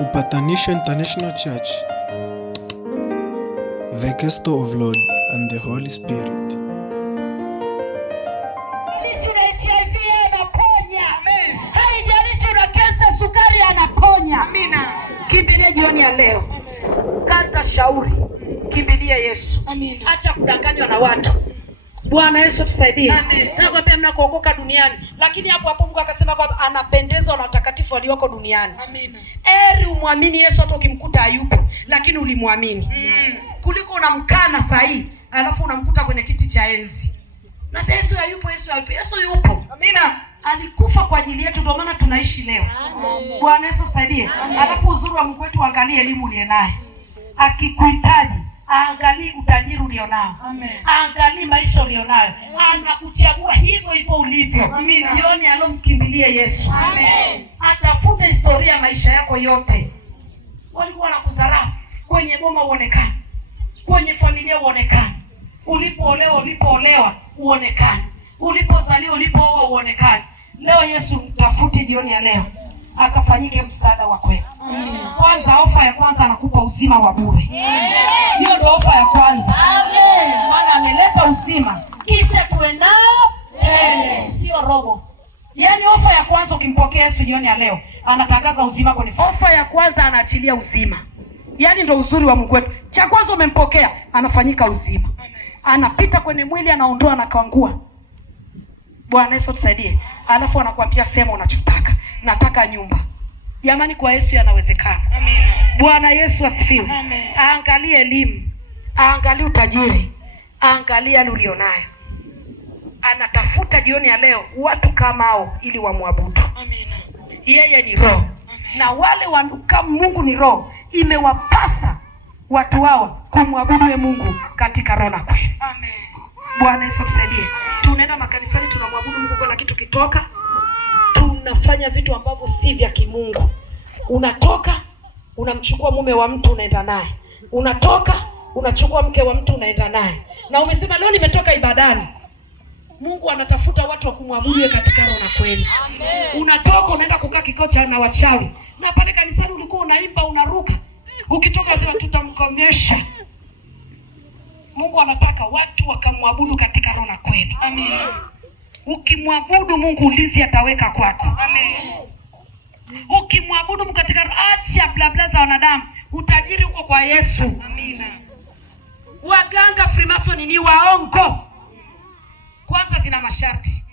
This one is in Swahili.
Upatanisho International Church, the Castle of Lord and the Holy Spirit. Haijalishi una HIV anaponya. Amen. Haijalishi una kansa, sukari anaponya. Amina. Kimbilia jioni ya leo. Amen. Kata shauri. Kimbilia Yesu. Amina. Acha kudanganywa na watu. Bwana Yesu tusaidie. Amen. Tunakwambia mnakuokoka duniani, lakini hapo Mungu akasema kwamba anapendezwa na watakatifu walioko duniani. Amina. Eri umwamini Yesu hata ukimkuta hayupo, lakini ulimwamini. Kuliko unamkana sahi, alafu unamkuta kwenye kiti cha enzi. Na sasa Yesu hayupo, Yesu hayupo. Yesu yupo. Amina. Alikufa kwa ajili yetu, ndio maana tunaishi leo. Amen. Bwana Yesu tusaidie. Alafu uzuri wa Mungu wetu, angalie elimu uliye naye. Akikuhitaji, angalia utajiri ulionao. Amen. Angalia maisha ulionayo. Anakuchagua hivyo hivyo ulivyo. Amina. Jioni alomkimbilie Yesu. Amen. Atafute historia ya maisha yako yote. Walikuwa wanakudharau, kwenye boma uonekane, kwenye familia uonekane, ulipoolewa uonekane, ulipozaliwa, ulipooa uonekane. Leo Yesu mtafuti jioni ya leo, akafanyike msaada wa kweli. Amina. Kwanza, ofa ya kwanza anakupa uzima wa bure. Hiyo ndio ofa ya kwanza. Amen. Maana ameleta uzima, kisha tuendao tele, sio robo. Yaani ofa ya kwanza ukimpokea Yesu jioni ya leo, anatangaza uzima kwenye ofa ya kwanza, anaachilia uzima. Yaani ndio uzuri wa Mungu wetu. Cha kwanza umempokea, anafanyika uzima. Amen. Anapita kwenye mwili, anaondoa na kangua. Bwana Yesu tusaidie. Alafu anakuambia sema unachotaka. Nataka nyumba. Jamani, kwa Yesu yanawezekana. Amen. Bwana Yesu asifiwe. Amen. Angalia elimu, angalia utajiri, angalia ulionayo. Anatafuta jioni ya leo watu kama hao ili wamwabudu. Amen. Yeye ni roho. Amen. Na wale kama Mungu ni roho, imewapasa watu hao kumwabudu Mungu katika roho na kweli. Amen. Bwana Yesu tusaidie. Tunaenda makanisani tunamwabudu Mungu, na kitu kitoka tunafanya vitu ambavyo si vya kimungu. Unatoka unamchukua mume wa mtu unaenda naye, unatoka unachukua mke wa mtu unaenda naye, na umesema leo nimetoka ibadani. Mungu anatafuta watu wa kumwabudu katika roho na kweli. Amen. Unatoka unaenda kukaa kikao cha na wachawi, na pale kanisani ulikuwa unaimba unaruka, ukitoka sema tutamkomesha. Mungu anataka watu wakamwabudu katika roho na kweli. Amen. Ukimwabudu Mungu, ulinzi ataweka kwako. Amen. Ukimwabudu Mungu katika roho, acha blabla za wanadamu, utajiri uko kwa Yesu. Amina. Waganga Freemason ni waongo. Kwanza zina masharti.